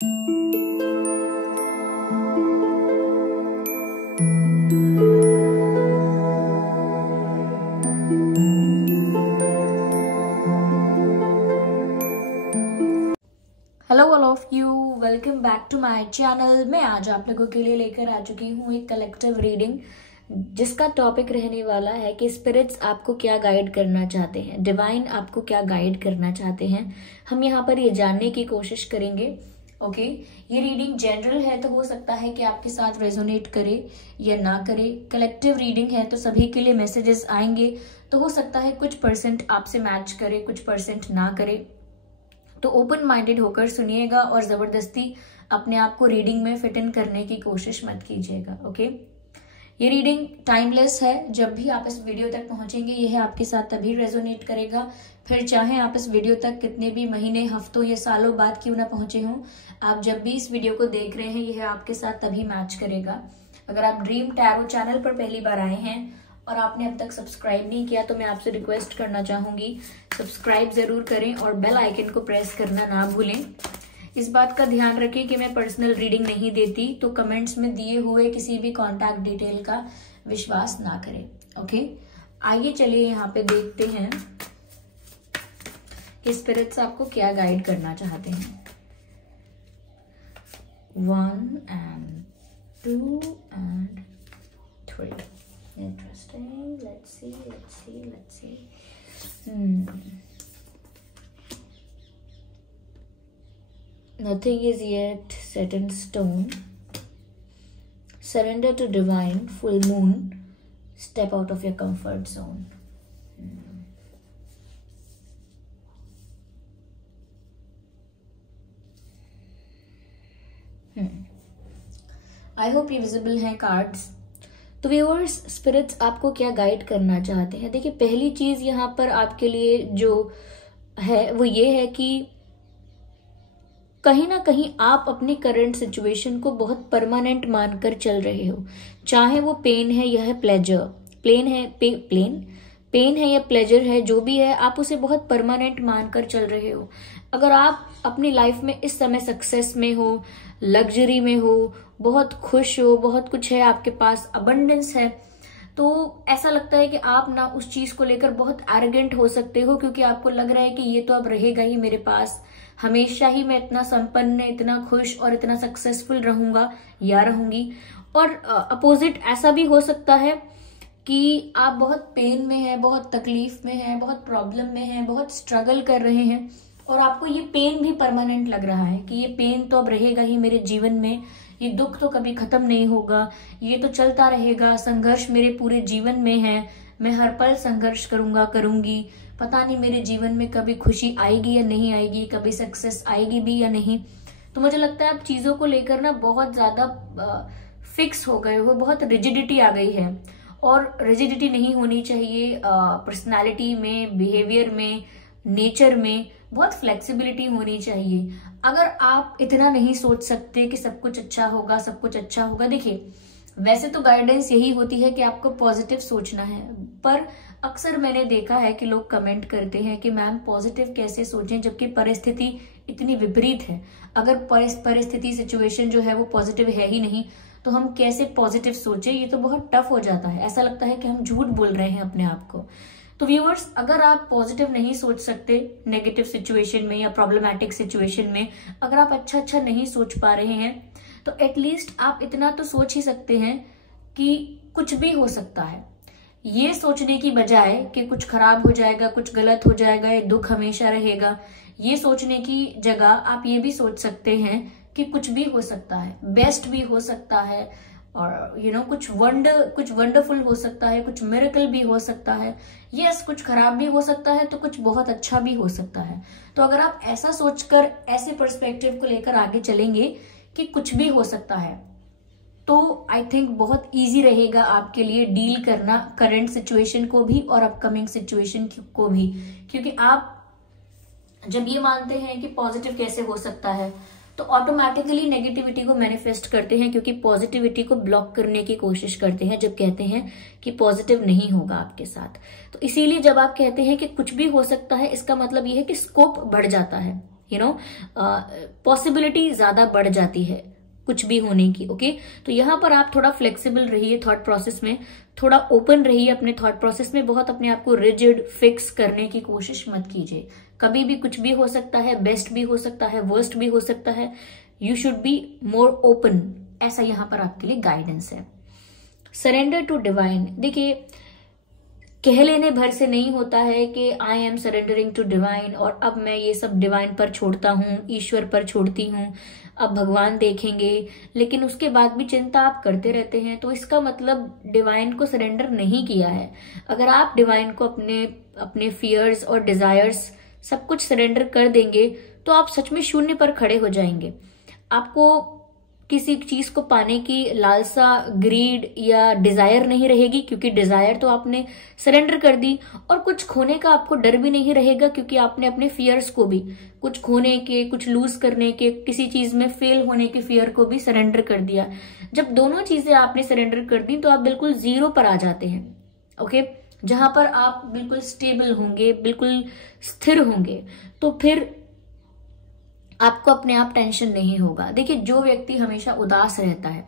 Hello all of you, welcome back to my channel. मैं आज आप लोगों के लिए लेकर आ चुकी हूँ एक कलेक्टिव रीडिंग, जिसका टॉपिक रहने वाला है कि स्पिरिट्स आपको क्या गाइड करना चाहते हैं, डिवाइन आपको क्या गाइड करना चाहते हैं। हम यहाँ पर ये जानने की कोशिश करेंगे। ओके, ये रीडिंग जनरल है तो हो सकता है कि आपके साथ रेजोनेट करे या ना करे। कलेक्टिव रीडिंग है तो सभी के लिए मैसेजेस आएंगे, तो हो सकता है कुछ परसेंट आपसे मैच करे, कुछ परसेंट ना करे। तो ओपन माइंडेड होकर सुनिएगा और जबरदस्ती अपने आप को रीडिंग में फिट इन करने की कोशिश मत कीजिएगा। ओके, ये रीडिंग टाइमलेस है। जब भी आप इस वीडियो तक पहुंचेंगे यह आपके साथ तभी रेजोनेट करेगा। फिर चाहे आप इस वीडियो तक कितने भी महीने, हफ्तों या सालों बाद क्यों ना पहुंचे हों, आप जब भी इस वीडियो को देख रहे हैं यह आपके साथ तभी मैच करेगा। अगर आप ड्रीम टैरो चैनल पर पहली बार आए हैं और आपने अब तक सब्सक्राइब नहीं किया तो मैं आपसे रिक्वेस्ट करना चाहूंगी, सब्सक्राइब जरूर करें और बेल आइकन को प्रेस करना ना भूलें। इस बात का ध्यान रखें कि मैं पर्सनल रीडिंग नहीं देती, तो कमेंट्स में दिए हुए किसी भी कॉन्टैक्ट डिटेल का विश्वास ना करें। ओके, आइए चलिए यहाँ पे देखते हैं कि स्पिरिट्स आपको क्या गाइड करना चाहते हैं। 1 and 2 and 3. Interesting. Let's see. Nothing is yet set in stone. Surrender to divine. Full moon. Step out of your comfort zone. I hope ये विजिबल हैं कार्ड्स। तो व्यूअर्स, स्पिरिट्स आपको क्या गाइड करना चाहते हैं। देखिए, पहली चीज यहाँ पर आपके लिए जो है वो ये है कि कहीं ना कहीं आप अपनी करंट सिचुएशन को बहुत परमानेंट मानकर चल रहे हो। चाहे वो पेन है या है प्लेजर, पेन है या प्लेजर है, जो भी है आप उसे बहुत परमानेंट मानकर चल रहे हो। अगर आप अपनी लाइफ में इस समय सक्सेस में हो, लग्जरी में हो, बहुत खुश हो, बहुत कुछ है आपके पास, अबंडेंस है, तो ऐसा लगता है कि आप ना उस चीज को लेकर बहुत एरोगेंट हो सकते हो, क्योंकि आपको लग रहा है कि ये तो अब रहेगा ही मेरे पास, हमेशा ही मैं इतना संपन्न, इतना खुश और इतना सक्सेसफुल रहूंगा या रहूंगी। और अपोजिट ऐसा भी हो सकता है कि आप बहुत पेन में हैं, बहुत तकलीफ में हैं, बहुत प्रॉब्लम में हैं, बहुत स्ट्रगल कर रहे हैं और आपको ये पेन भी परमानेंट लग रहा है कि ये पेन तो अब रहेगा ही मेरे जीवन में, ये दुख तो कभी खत्म नहीं होगा, ये तो चलता रहेगा, संघर्ष मेरे पूरे जीवन में है, मैं हर पल संघर्ष करूंगी, पता नहीं मेरे जीवन में कभी खुशी आएगी या नहीं आएगी, कभी सक्सेस आएगी भी या नहीं। तो मुझे लगता है आप चीजों को लेकर ना बहुत ज्यादा फिक्स हो गए हो, बहुत रिजिडिटी आ गई है और रिजिडिटी नहीं होनी चाहिए। पर्सनैलिटी में, बिहेवियर में, नेचर में बहुत फ्लेक्सिबिलिटी होनी चाहिए। अगर आप इतना नहीं सोच सकते कि सब कुछ अच्छा होगा, सब कुछ अच्छा होगा, देखिए वैसे तो गाइडेंस यही होती है कि आपको पॉजिटिव सोचना है, पर अक्सर मैंने देखा है कि लोग कमेंट करते हैं कि मैम पॉजिटिव कैसे सोचें जबकि परिस्थिति इतनी विपरीत है। अगर परिस्थिति, सिचुएशन जो है वो पॉजिटिव है ही नहीं तो हम कैसे पॉजिटिव सोचें, ये तो बहुत टफ हो जाता है। ऐसा लगता है कि हम झूठ बोल रहे हैं अपने आप को। तो व्यूअर्स, अगर आप पॉजिटिव नहीं सोच सकते नेगेटिव सिचुएशन में या प्रॉब्लमैटिक सिचुएशन में, अगर आप अच्छा नहीं सोच पा रहे हैं, तो एटलीस्ट आप इतना तो सोच ही सकते हैं कि कुछ भी हो सकता है। ये सोचने की बजाय कि कुछ खराब हो जाएगा, कुछ गलत हो जाएगा, ये दुख हमेशा रहेगा, ये सोचने की जगह आप ये भी सोच सकते हैं कि कुछ भी हो सकता है, बेस्ट भी हो सकता है और कुछ वंडरफुल हो सकता है, कुछ मिरेकल भी हो सकता है। यस, कुछ खराब भी हो सकता है तो कुछ बहुत अच्छा भी हो सकता है। तो अगर आप ऐसा सोचकर, ऐसे पर्सपेक्टिव को लेकर आगे चलेंगे कि कुछ भी हो सकता है, तो आई थिंक बहुत इजी रहेगा आपके लिए डील करना करंट सिचुएशन को भी और अपकमिंग सिचुएशन को भी। क्योंकि आप जब ये मानते हैं कि पॉजिटिव कैसे हो सकता है तो ऑटोमेटिकली नेगेटिविटी को मैनिफेस्ट करते हैं, क्योंकि पॉजिटिविटी को ब्लॉक करने की कोशिश करते हैं जब कहते हैं कि पॉजिटिव नहीं होगा आपके साथ। तो इसीलिए जब आप कहते हैं कि कुछ भी हो सकता है, इसका मतलब ये है कि स्कोप बढ़ जाता है। पॉसिबिलिटी ज्यादा बढ़ जाती है कुछ भी होने की। ओके, तो यहाँ पर आप थोड़ा फ्लेक्सिबल रहिए थॉट प्रोसेस में, थोड़ा ओपन रहिए अपने थॉट प्रोसेस में, बहुत अपने आप को रिजिड फिक्स करने की कोशिश मत कीजिए। कभी भी कुछ भी हो सकता है, बेस्ट भी हो सकता है, वर्स्ट भी हो सकता है। You should be more open, ऐसा यहाँ पर आपके लिए गाइडेंस है। सरेंडर टू डिवाइन, देखिए कह लेने भर से नहीं होता है कि I am surrendering to divine और अब मैं ये सब डिवाइन पर छोड़ता हूँ, ईश्वर पर छोड़ती हूँ, अब भगवान देखेंगे, लेकिन उसके बाद भी चिंता आप करते रहते हैं, तो इसका मतलब डिवाइन को सरेंडर नहीं किया है। अगर आप डिवाइन को अपने फियर्स और डिजायर्स सब कुछ सरेंडर कर देंगे तो आप सच में शून्य पर खड़े हो जाएंगे। आपको किसी चीज को पाने की लालसा, ग्रीड या डिजायर नहीं रहेगी, क्योंकि डिजायर तो आपने सरेंडर कर दी, और कुछ खोने का आपको डर भी नहीं रहेगा, क्योंकि आपने अपने फियर्स को भी, कुछ खोने के, कुछ लूज करने के, किसी चीज में फेल होने के फियर को भी सरेंडर कर दिया। जब दोनों चीजें आपने सरेंडर कर दी तो आप बिल्कुल जीरो पर आ जाते हैं। ओके, जहां पर आप बिल्कुल स्टेबल होंगे, बिल्कुल स्थिर होंगे, तो फिर आपको अपने आप टेंशन नहीं होगा। देखिए, जो व्यक्ति हमेशा उदास रहता है,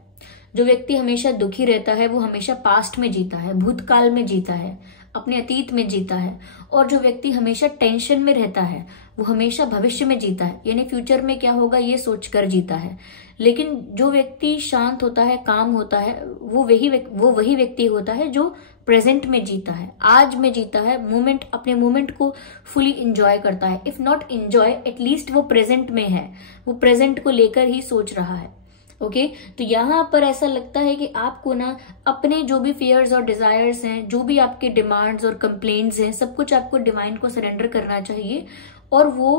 जो व्यक्ति हमेशा दुखी रहता है, वो हमेशा पास्ट में जीता है, भूतकाल में जीता है, अपने अतीत में जीता है। और जो व्यक्ति हमेशा टेंशन में रहता है वो हमेशा भविष्य में जीता है, यानी फ्यूचर में क्या होगा ये सोचकर जीता है। लेकिन जो व्यक्ति शांत होता है, काम होता है, वो वही व्यक्ति होता है जो प्रेजेंट में जीता है, आज में जीता है, अपने मोमेंट को फुली एंजॉय करता है। इफ नॉट एंजॉय, एटलीस्ट वो प्रेजेंट में है, वो प्रेजेंट को लेकर ही सोच रहा है। ओके, तो यहाँ पर ऐसा लगता है कि आपको ना अपने जो भी फियर्स और डिजायर्स हैं, जो भी आपके डिमांड्स और कंप्लेंट्स हैं, सब कुछ आपको डिवाइन को सरेंडर करना चाहिए और वो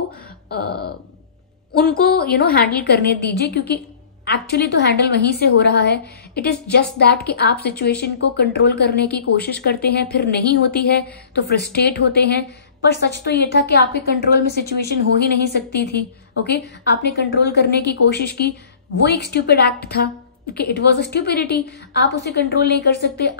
उनको हैंडल करने दीजिए, क्योंकि एक्चुअली तो हैंडल वहीं से हो रहा है। इट इज जस्ट दैट कि आप सिचुएशन को कंट्रोल करने की कोशिश करते हैं, फिर नहीं होती है तो फ्रस्ट्रेट होते हैं। पर सच तो ये था कि आपके कंट्रोल में सिचुएशन हो ही नहीं सकती थी। ओके, आपने कंट्रोल करने की कोशिश की, वो एक स्टूपिड एक्ट था। Okay, it was a stupidity, आप उसे कंट्रोल नहीं कर सकते।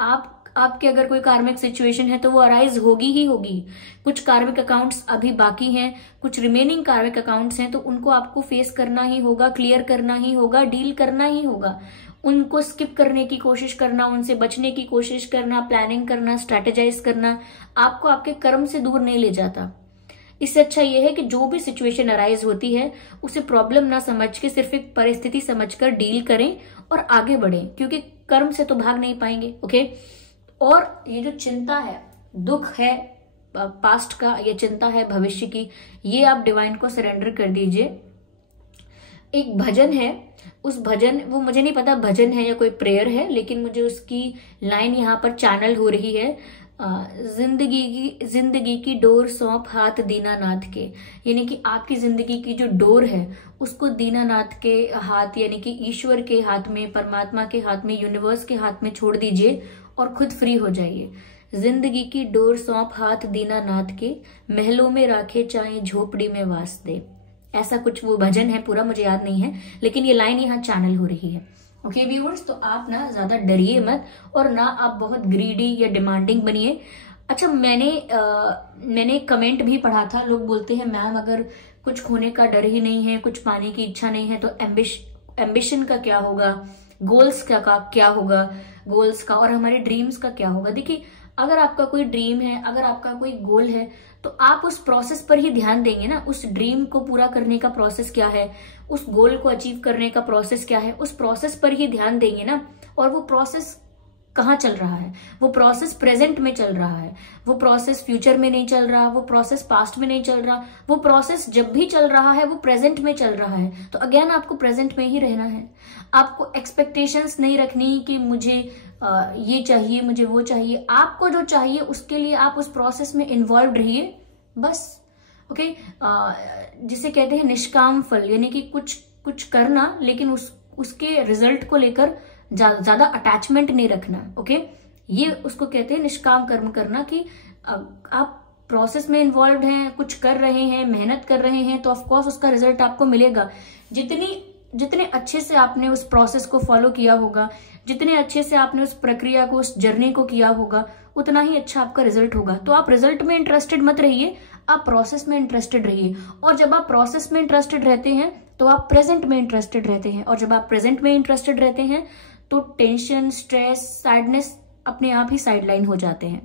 आपके अगर कोई कार्मिक सिचुएशन है तो वो अराइज होगी ही होगी। कुछ कार्मिक अकाउंट्स अभी बाकी हैं, कुछ रिमेनिंग कार्मिक अकाउंट्स हैं, तो उनको आपको फेस करना ही होगा, क्लियर करना ही होगा, डील करना ही होगा। उनको स्किप करने की कोशिश करना, उनसे बचने की कोशिश करना, प्लानिंग करना, स्ट्रैटेजाइज करना आपको आपके कर्म से दूर नहीं ले जाता। इससे अच्छा यह है कि जो भी सिचुएशन अराइज होती है उसे प्रॉब्लम ना समझ के सिर्फ एक परिस्थिति समझकर डील करें और आगे बढ़ें, क्योंकि कर्म से तो भाग नहीं पाएंगे। ओके, और ये जो चिंता है, दुख है पास्ट का, ये चिंता है भविष्य की, ये आप डिवाइन को सरेंडर कर दीजिए। एक भजन है, उस भजन, वो मुझे नहीं पता भजन है या कोई प्रेयर है, लेकिन मुझे उसकी लाइन यहाँ पर चैनल हो रही है। जिंदगी की डोर सौंप हाथ दीनानाथ के, यानी कि आपकी जिंदगी की जो डोर है उसको दीनानाथ के हाथ, यानी कि ईश्वर के हाथ में, परमात्मा के हाथ में, यूनिवर्स के हाथ में छोड़ दीजिए और खुद फ्री हो जाइए। जिंदगी की डोर सौंप हाथ दीनानाथ के, महलों में राखे चाहे झोपड़ी में वास दे। ऐसा कुछ वो भजन है, पूरा मुझे याद नहीं है, लेकिन ये लाइन यहाँ चैनल हो रही है। ओके व्यूअर्स, तो आप ना ज्यादा डरिए मत और ना आप बहुत ग्रीडी या डिमांडिंग बनिए। अच्छा, मैंने कमेंट भी पढ़ा था, लोग बोलते हैं मैम अगर कुछ खोने का डर ही नहीं है, कुछ पाने की इच्छा नहीं है, तो एम्बिशन का क्या होगा, गोल्स का क्या होगा, गोल्स का और हमारे ड्रीम्स का क्या होगा। देखिए, अगर आपका कोई ड्रीम है, अगर आपका कोई गोल है, तो आप उस प्रोसेस पर ही ध्यान देंगे ना। उस ड्रीम को पूरा करने का प्रोसेस क्या है, उस गोल को अचीव करने का प्रोसेस क्या है, उस प्रोसेस पर ही ध्यान देंगे ना। और वो प्रोसेस कहाँ चल रहा है, वो प्रोसेस प्रेजेंट में चल रहा है, वो प्रोसेस फ्यूचर में नहीं चल रहा, वो प्रोसेस पास्ट में नहीं चल रहा, वो प्रोसेस जब भी चल रहा है वो प्रेजेंट में चल रहा है। तो अगेन आपको प्रेजेंट में ही रहना है। आपको एक्सपेक्टेशंस नहीं रखनी कि मुझे ये चाहिए, मुझे वो चाहिए। आपको जो चाहिए उसके लिए आप उस प्रोसेस में इन्वॉल्व रहिए बस। ओके, जिसे कहते हैं निष्काम फल, यानी कि कुछ करना लेकिन उसके रिजल्ट को लेकर ज्यादा अटैचमेंट नहीं रखना। ओके, ये उसको कहते हैं निष्काम कर्म करना, कि आप प्रोसेस में इन्वॉल्व हैं, कुछ कर रहे हैं, मेहनत कर रहे हैं, तो ऑफकोर्स उसका रिजल्ट आपको मिलेगा। जितने अच्छे से आपने उस प्रोसेस को फॉलो किया होगा, जितने अच्छे से आपने उस प्रक्रिया को, उस जर्नी को किया होगा, उतना ही अच्छा आपका रिजल्ट होगा। तो आप रिजल्ट में इंटरेस्टेड मत रहिए, आप प्रोसेस में इंटरेस्टेड रहिए। और जब आप प्रोसेस में इंटरेस्टेड रहते हैं तो आप प्रेजेंट में इंटरेस्टेड रहते हैं, और जब आप प्रेजेंट में इंटरेस्टेड रहते हैं तो टेंशन, स्ट्रेस, सैडनेस अपने आप ही साइडलाइन हो जाते हैं।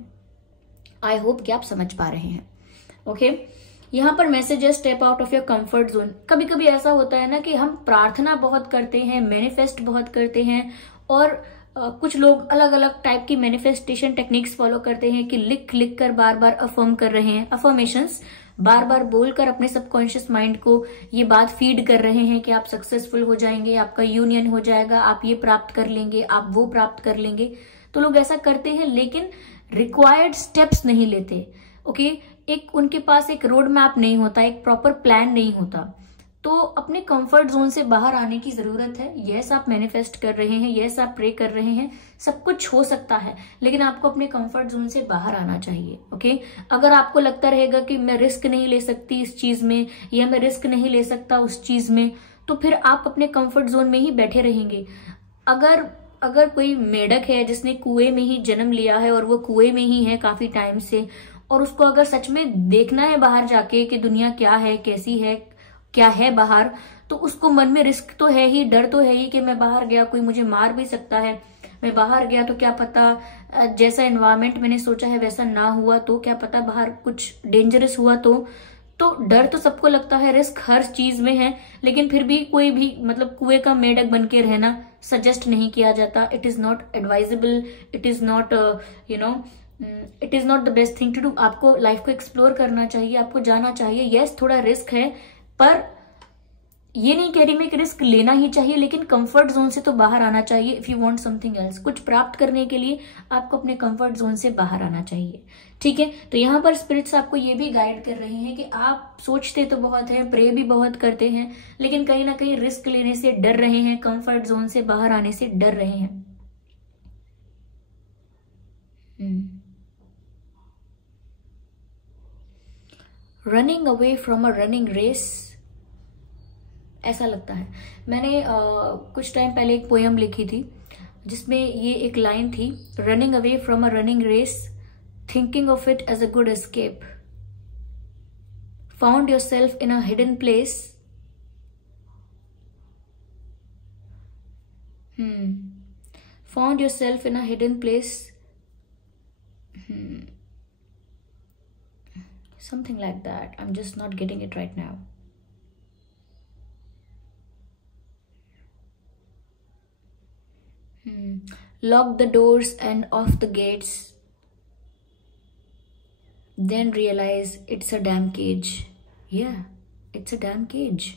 आई होप कि आप समझ पा रहे हैं। ओके, यहाँ पर मैसेज है step out of your comfort zone. कभी कभी ऐसा होता है ना कि हम प्रार्थना बहुत करते हैं, मैनिफेस्ट बहुत करते हैं, और कुछ लोग अलग अलग टाइप की मैनिफेस्टेशन टेक्निक्स फॉलो करते हैं कि लिख लिख कर बार बार अफर्म कर रहे हैं, अफर्मेशंस बार बार बोलकर अपने सबकॉन्शियस माइंड को ये बात फीड कर रहे हैं कि आप सक्सेसफुल हो जाएंगे, आपका यूनियन हो जाएगा, आप ये प्राप्त कर लेंगे, आप वो प्राप्त कर लेंगे। तो लोग ऐसा करते हैं लेकिन रिक्वायर्ड स्टेप्स नहीं लेते। ओके, एक उनके पास एक रोड मैप नहीं होता, एक प्रॉपर प्लान नहीं होता। तो अपने कंफर्ट जोन से बाहर आने की जरूरत है। यस, आप मैनिफेस्ट कर रहे हैं, यस आप प्रे कर रहे हैं, सब कुछ हो सकता है, लेकिन आपको अपने कंफर्ट जोन से बाहर आना चाहिए। ओके, अगर आपको लगता रहेगा कि मैं रिस्क नहीं ले सकती इस चीज में, या मैं रिस्क नहीं ले सकता उस चीज में, तो फिर आप अपने कंफर्ट जोन में ही बैठे रहेंगे। अगर कोई मेढक है जिसने कुएं में ही जन्म लिया है और वो कुएं में ही है काफी टाइम से, और उसको अगर सच में देखना है बाहर जाके कि दुनिया क्या है, कैसी है, क्या है बाहर, तो उसको मन में रिस्क तो है ही, डर तो है ही कि मैं बाहर गया कोई मुझे मार भी सकता है, मैं बाहर गया तो क्या पता जैसा एनवायरनमेंट मैंने सोचा है वैसा ना हुआ तो, क्या पता बाहर कुछ डेंजरस हुआ तो डर तो सबको लगता है, रिस्क हर चीज में है, लेकिन फिर भी कोई भी मतलब कुएं का मेढक बन के रहना सजेस्ट नहीं किया जाता। It is not advisable, it is not it is not the best thing to do. आपको लाइफ को एक्सप्लोर करना चाहिए, आपको जाना चाहिए। यस, थोड़ा रिस्क है, पर ये नहीं कह रही मैं कि रिस्क लेना ही चाहिए, लेकिन कंफर्ट जोन से तो बाहर आना चाहिए। If you want something else, कुछ प्राप्त करने के लिए आपको अपने कंफर्ट जोन से बाहर आना चाहिए। ठीक है, तो यहाँ पर स्पिरिट्स आपको ये भी गाइड कर रहे हैं कि आप सोचते तो बहुत है, प्रे भी बहुत करते हैं, लेकिन कहीं ना कहीं रिस्क लेने से डर रहे हैं, कंफर्ट जोन से बाहर आने से डर रहे हैं। Running away from a running race, ऐसा लगता है। मैंने कुछ टाइम पहले एक पोयम लिखी थी जिसमें ये एक लाइन थी, running away from a running race, thinking of it as a good escape, found yourself in a hidden place, found yourself in a hidden place, something like that. I'm just not getting it right now. Lock the doors and off the gates, then realize it's a damn cage. Yeah, it's a damn cage.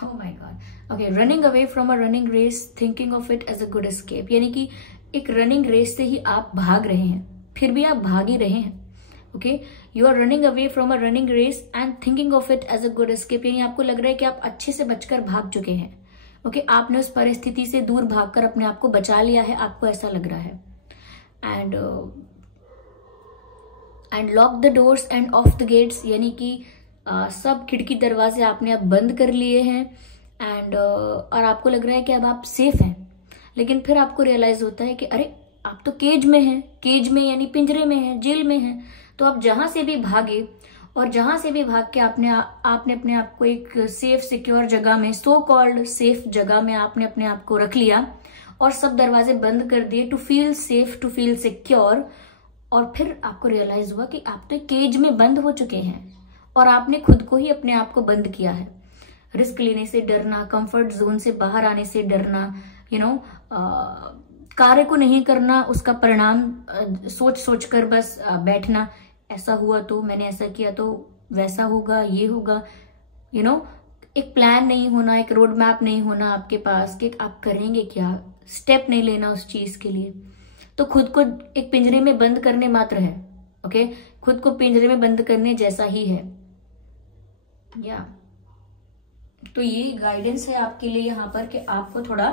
Oh my god. Okay, running away from a running race, thinking of it as a good escape. यानी कि एक running race से ही आप भाग रहे हैं, फिर भी आप भाग ही रहे हैं। Okay, you are running away from a running race and thinking of it as a good escape, यानी आपको लग रहा है कि आप अच्छे से बचकर भाग चुके हैं। ओके, आपने उस परिस्थिति से दूर भागकर अपने आप को बचा लिया है, आपको ऐसा लग रहा है। And lock the doors end of the gates, यानी कि सब खिड़की दरवाजे आपने अब बंद कर लिए हैं, एंड और आपको लग रहा है कि अब आप सेफ हैं। लेकिन फिर आपको रियलाइज होता है कि अरे आप तो केज में हैं, केज में यानी पिंजरे में हैं, जेल में हैं। तो आप जहां से भी भागे और जहां से भी भाग के आपने अपने आप को एक सेफ सिक्योर जगह में, सो कॉल्ड सेफ जगह में आपने अपने आप को रख लिया और सब दरवाजे बंद कर दिए to feel safe, to feel secure. और फिर आपको रियलाइज हुआ कि आप तो केज में बंद हो चुके हैं और आपने खुद को ही अपने आप को बंद किया है। रिस्क लेने से डरना, कंफर्ट जोन से बाहर आने से डरना, कार्य को नहीं करना, उसका परिणाम सोच सोच कर बस बैठना, ऐसा हुआ तो, मैंने ऐसा किया तो वैसा होगा, ये होगा, एक प्लान नहीं होना, एक रोड मैप नहीं होना आपके पास कि आप करेंगे क्या, स्टेप नहीं लेना उस चीज के लिए। तो खुद को एक पिंजरे में बंद करने मात्र है। ओके, खुद को पिंजरे में बंद करने जैसा ही है। या तो ये गाइडेंस है आपके लिए यहाँ पर कि आपको थोड़ा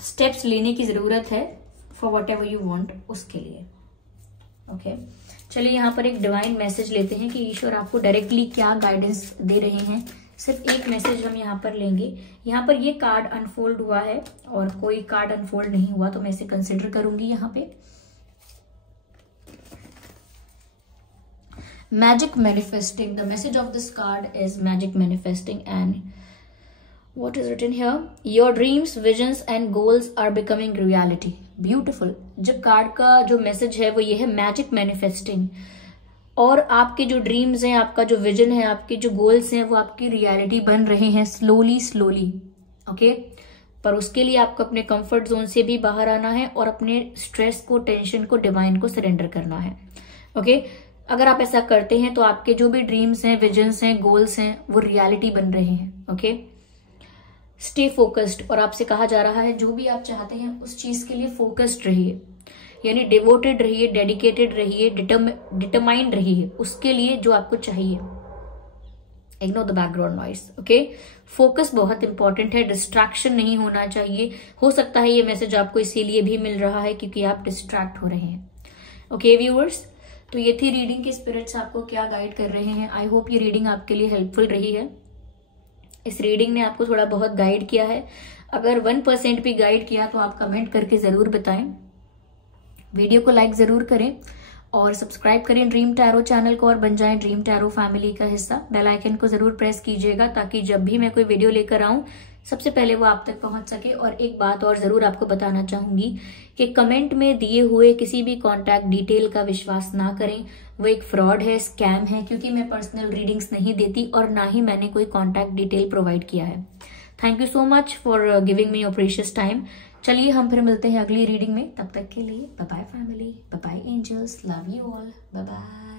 स्टेप्स लेने की जरूरत है for what ever you want, उसके लिए। ओके, चलिए यहाँ पर एक डिवाइन मैसेज लेते हैं कि ईश्वर आपको डायरेक्टली क्या गाइडेंस दे रहे हैं। सिर्फ एक मैसेज हम यहाँ पर लेंगे। यहाँ पर ये कार्ड अनफोल्ड हुआ है और कोई कार्ड अनफोल्ड नहीं हुआ, तो मैं इसे कंसिडर करूंगी यहाँ पे। Magic manifesting. The message of this card is magic manifesting, and what is written here? Your dreams, visions and goals are becoming reality. Beautiful. जब कार्ड का जो मैसेज है वो ये है मैजिक मैनिफेस्टिंग, और आपके जो ड्रीम्स हैं, आपका जो विजन है, आपके जो गोल्स हैं वो आपकी रियलिटी बन रहे हैं स्लोली स्लोली। ओके, पर उसके लिए आपको अपने कंफर्ट जोन से भी बाहर आना है और अपने स्ट्रेस को, टेंशन को डिवाइन को सरेंडर करना है। ओके, अगर आप ऐसा करते हैं तो आपके जो भी ड्रीम्स हैं, विजन्स हैं, गोल्स हैं वो रियलिटी बन रहे हैं। ओके, स्टे फोकस्ड, और आपसे कहा जा रहा है जो भी आप चाहते हैं उस चीज के लिए फोकस्ड रहिए, यानी डिवोटेड रहिए, डेडिकेटेड रहिए, डिटरमाइंड रहिए उसके लिए जो आपको चाहिए। Ignore the background noise. Okay, focus बहुत इंपॉर्टेंट है, डिस्ट्रैक्शन नहीं होना चाहिए। हो सकता है ये मैसेज आपको इसीलिए भी मिल रहा है क्योंकि आप डिस्ट्रैक्ट हो रहे हैं। ओके व्यूअर्स, तो ये थी रीडिंग के स्पिरिट्स आपको क्या गाइड कर रहे हैं। आई होप ये रीडिंग आपके लिए हेल्पफुल रही है। इस रीडिंग ने आपको थोड़ा बहुत गाइड किया है। अगर 1% भी गाइड किया तो आप कमेंट करके जरूर बताएं। वीडियो को लाइक जरूर करें और सब्सक्राइब करें ड्रीम टैरो चैनल को और बन जाएं ड्रीम टैरो फैमिली का हिस्सा। बेल आइकन को जरूर प्रेस कीजिएगा ताकि जब भी मैं कोई वीडियो लेकर आऊं सबसे पहले वो आप तक पहुंच सके। और एक बात और जरूर आपको बताना चाहूंगी कि कमेंट में दिए हुए किसी भी कॉन्टैक्ट डिटेल का विश्वास ना करें, वो एक फ्रॉड है, स्कैम है, क्योंकि मैं पर्सनल रीडिंग्स नहीं देती और ना ही मैंने कोई कॉन्टैक्ट डिटेल प्रोवाइड किया है। Thank you so much for giving me your precious time. चलिए हम फिर मिलते हैं अगली रीडिंग में, तब तक के लिए bye bye family, bye bye angels, love you all, bye bye.